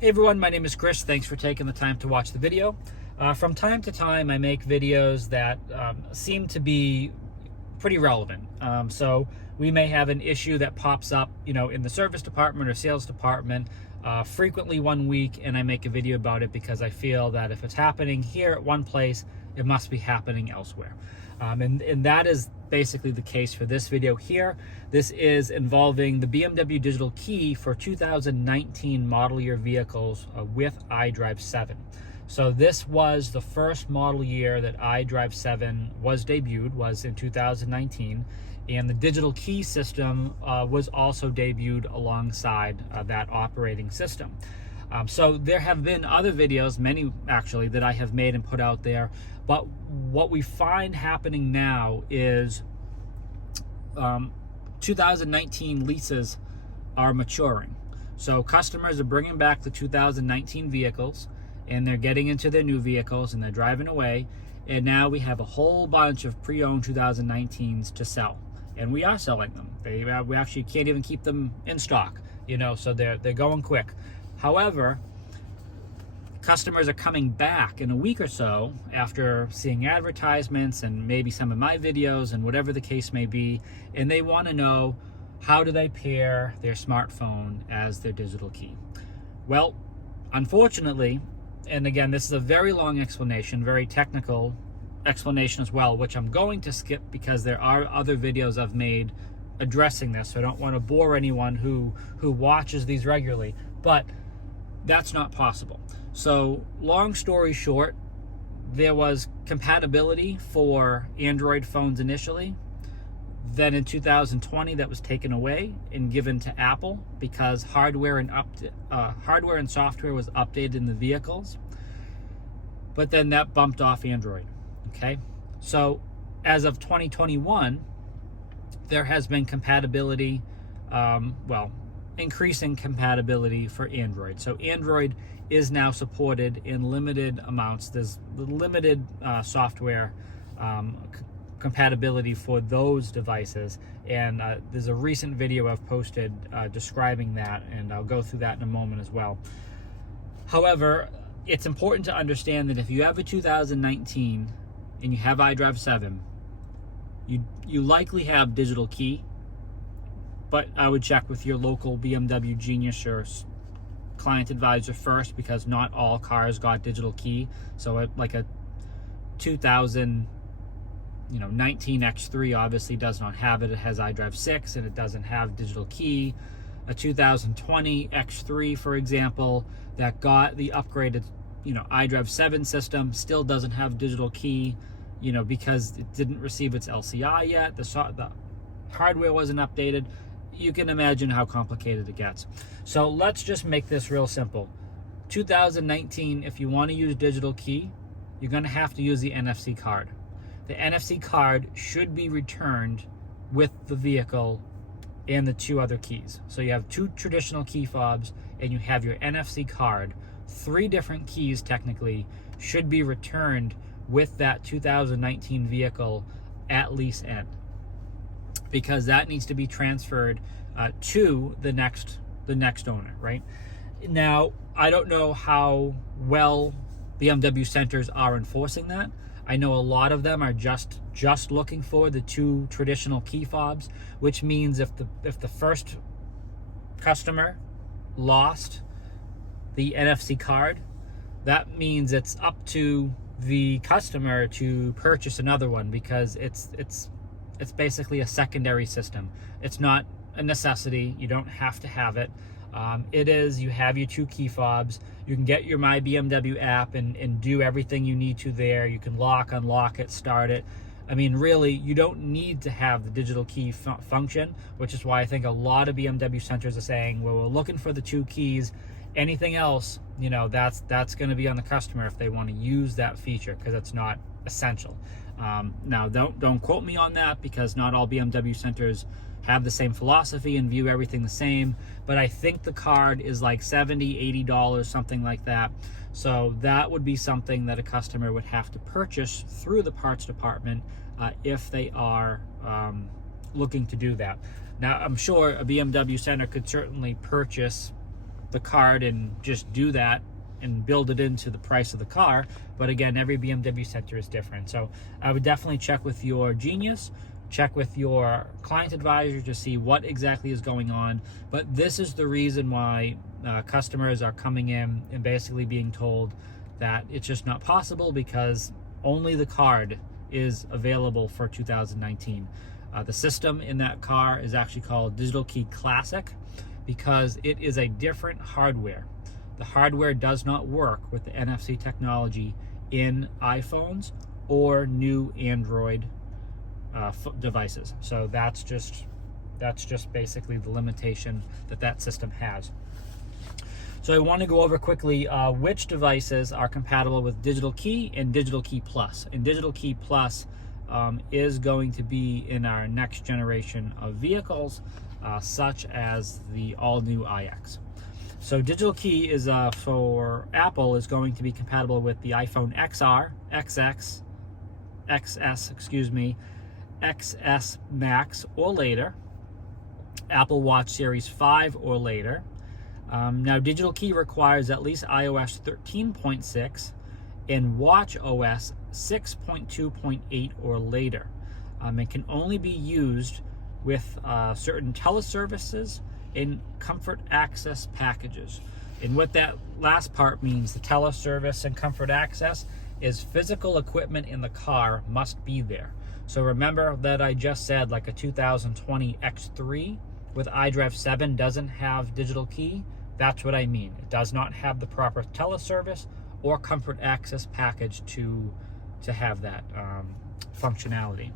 Hey everyone, my name is Chris. Thanks for taking the time to watch the video. From time to time, I make videos that seem to be pretty relevant. So we may have an issue that pops up, in the service department or sales department frequently one week, and I make a video about it because I feel that if it's happening here at one place, it must be happening elsewhere. And that is basically the case for this video here. This is involving the BMW Digital Key for 2019 model year vehicles with iDrive 7. So this was the first model year that iDrive 7 was debuted, was in 2019, and the digital key system was also debuted alongside that operating system. So there have been other videos, many actually, that I have made and put out there, but what we find happening now is 2019 leases are maturing. So customers are bringing back the 2019 vehicles, and they're getting into their new vehicles and they're driving away, and now we have a whole bunch of pre-owned 2019s to sell, and we are selling them. We actually can't even keep them in stock, so they're going quick. However, customers are coming back in a week or so after seeing advertisements and maybe some of my videos and whatever the case may be, and they want to know, how do they pair their smartphone as their digital key? Well, unfortunately, and again, this is a very long explanation, very technical explanation as well, which I'm going to skip because there are other videos I've made addressing this, so I don't want to bore anyone who watches these regularly, but that's not possible. So long story short, there was compatibility for Android phones initially. Then in 2020, that was taken away and given to Apple because hardware and software was updated in the vehicles. But then that bumped off Android. Okay, so as of 2021, there has been compatibility, increasing compatibility for Android. So Android is now supported in limited amounts. There's limited software compatibility for those devices, and there's a recent video I've posted describing that, and I'll go through that in a moment as well. However, it's important to understand that if you have a 2019 and you have iDrive 7, you likely have digital key, but I would check with your local BMW Genius or client advisor first, because not all cars got digital key. So like a 2019 X3 obviously does not have it. It has iDrive 6 and it doesn't have digital key. A 2020 X3, for example, that got the upgraded iDrive 7 system still doesn't have digital key, because it didn't receive its LCI yet. The hardware wasn't updated. You can imagine how complicated it gets. So let's just make this real simple. 2019, if you want to use digital key, you're going to have to use the NFC card. The NFC card should be returned with the vehicle and the two other keys. So you have two traditional key fobs and you have your NFC card. 3 different keys technically should be returned with that 2019 vehicle at lease end, because that needs to be transferred to the next owner, right? Now, I don't know how well BMW centers are enforcing that. I know a lot of them are just looking for the 2 traditional key fobs, which means if the first customer lost the NFC card, that means it's up to the customer to purchase another one, because it's basically a secondary system. It's not a necessity. You don't have to have it. You have your 2 key fobs. You can get your My BMW app and do everything you need to there. You can lock, unlock it, start it. I mean, really, you don't need to have the digital key function, which is why I think a lot of BMW centers are saying, well, we're looking for the 2 keys. Anything else, that's going to be on the customer if they want to use that feature, because it's not essential. Now, don't quote me on that, because not all BMW centers have the same philosophy and view everything the same, but I think the card is like $70, $80, something like that. So that would be something that a customer would have to purchase through the parts department if they are looking to do that. Now, I'm sure a BMW Center could certainly purchase the card and just do that and build it into the price of the car. But again, every BMW Center is different. So I would definitely check with your Genius, check with your client advisor to see what exactly is going on. But this is the reason why customers are coming in and basically being told that it's just not possible, because only the card is available for 2019. The system in that car is actually called Digital Key Classic because it is a different hardware. The hardware does not work with the NFC technology in iPhones or new Android devices. So that's just basically the limitation that system has. So I want to go over quickly which devices are compatible with Digital Key and Digital Key Plus. And Digital Key Plus is going to be in our next generation of vehicles, such as the all-new iX. So Digital Key is for Apple is going to be compatible with the iPhone XR, XS, XS Max or later, Apple Watch Series 5 or later. Now, Digital Key requires at least iOS 13.6 and Watch OS 6.2.8 or later. It can only be used with certain teleservices and comfort access packages. And what that last part means, the teleservice and comfort access, is physical equipment in the car must be there. So remember that I just said like a 2020 X3 with iDrive 7 doesn't have Digital Key. That's what I mean. It does not have the proper teleservice or comfort access package to have that functionality.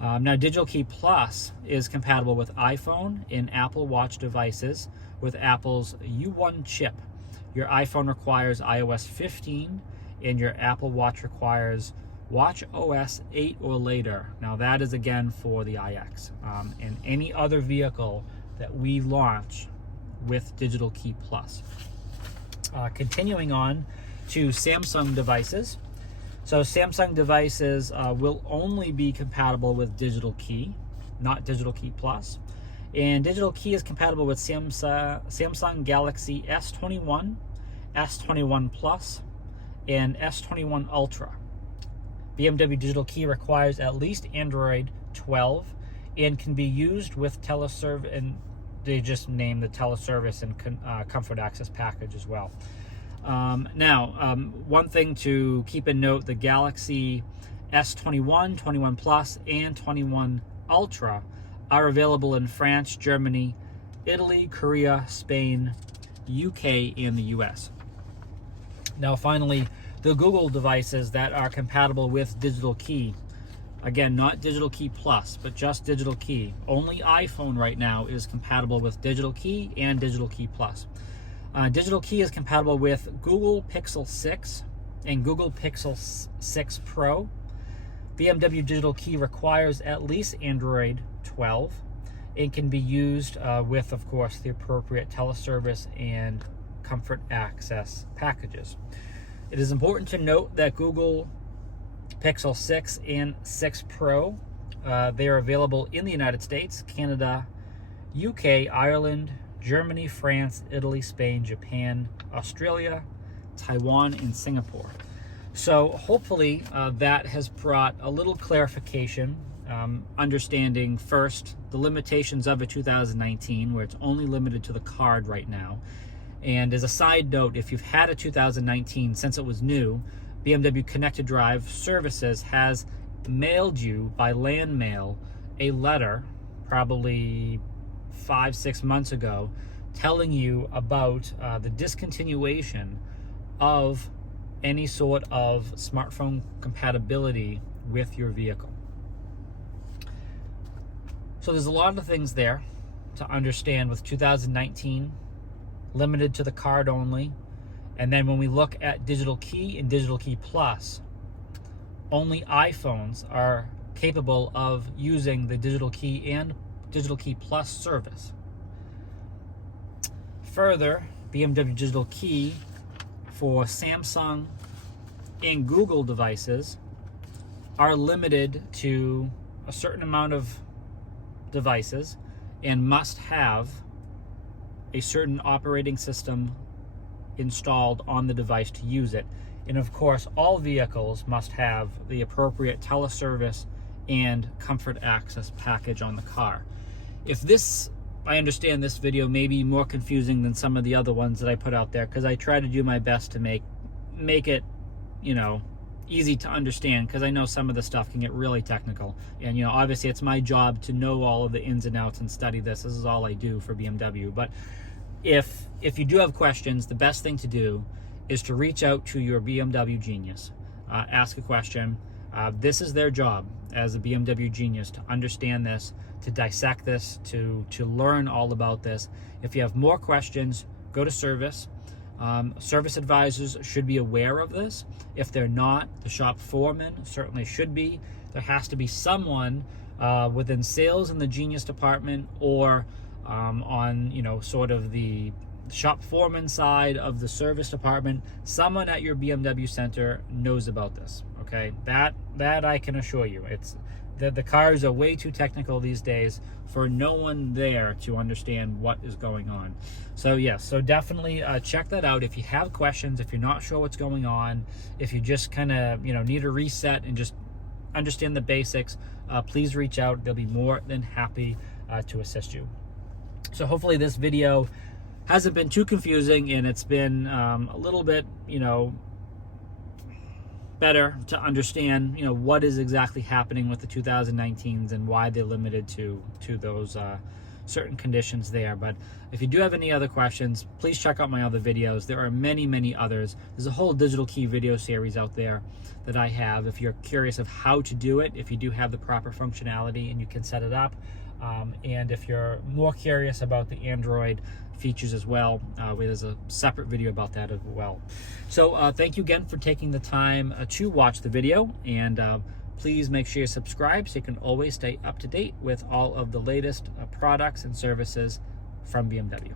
Now, Digital Key Plus is compatible with iPhone and Apple Watch devices with Apple's U1 chip. Your iPhone requires iOS 15 and your Apple Watch requires Watch OS 8 or later. Now, that is again for the iX. And any other vehicle that we launch with Digital Key Plus. Continuing on to Samsung devices. So Samsung devices will only be compatible with Digital Key, not Digital Key Plus. And Digital Key is compatible with Samsung Galaxy S21, S21 Plus, and S21 Ultra. BMW Digital Key requires at least Android 12 and can be used with teleservice, and they just name the teleservice and comfort access package as well. One thing to keep in note, the Galaxy S21, 21 Plus, and 21 Ultra are available in France, Germany, Italy, Korea, Spain, UK, and the US. Now finally, the Google devices that are compatible with Digital Key. Again, not Digital Key Plus, but just Digital Key. Only iPhone right now is compatible with Digital Key and Digital Key Plus. Digital Key is compatible with Google Pixel 6 and Google Pixel 6 Pro. BMW Digital Key requires at least Android 12. It can be used with, of course, the appropriate teleservice and comfort access packages. It is important to note that Google Pixel 6 and 6 Pro, they are available in the United States, Canada, UK, Ireland, Germany, France, Italy, Spain, Japan, Australia, Taiwan, and Singapore. So hopefully that has brought a little clarification, understanding first the limitations of a 2019, where it's only limited to the card right now. And as a side note, if you've had a 2019 since it was new, BMW Connected Drive Services has mailed you by land mail a letter, probably 5-6 months ago, telling you about the discontinuation of any sort of smartphone compatibility with your vehicle. So there's a lot of things there to understand with 2019, limited to the card only. And then when we look at Digital Key and Digital Key Plus, only iPhones are capable of using the Digital Key and Digital Key Plus service. Further, BMW Digital Key for Samsung and Google devices are limited to a certain amount of devices and must have a certain operating system installed on the device to use it. And of course, all vehicles must have the appropriate teleservice and comfort access package on the car. If this, I understand this video may be more confusing than some of the other ones that I put out there, because I try to do my best to make it, you know, easy to understand, because I know some of the stuff can get really technical. And, you know, obviously it's my job to know all of the ins and outs and study this. This is all I do for BMW. But if you do have questions, the best thing to do is to reach out to your BMW Genius. Ask a question. This is their job as a BMW Genius, to understand this, to dissect this, to learn all about this. If you have more questions, go to service. Service advisors should be aware of this. If they're not, the shop foreman certainly should be. There has to be someone within sales in the Genius department, or on, you know, sort of the shop foreman side of the service department. Someone at your BMW Center knows about this. Okay, that I can assure you. It's the cars are way too technical these days for no one there to understand what is going on. So yes, so definitely check that out. If you have questions, if you're not sure what's going on, if you just kind of, you know, need a reset and just understand the basics, please reach out. They'll be more than happy to assist you. So hopefully this video hasn't been too confusing, and it's been a little bit, you know, better to understand, you know, what is exactly happening with the 2019s and why they're limited to those certain conditions there. But if you do have any other questions, please check out my other videos. There are many others. There's a whole digital key video series out there that I have. If you're curious of how to do it, if you do have the proper functionality and you can set it up, and if you're more curious about the Android features as well, there's a separate video about that as well. So thank you again for taking the time to watch the video, and please make sure you subscribe so you can always stay up to date with all of the latest products and services from BMW.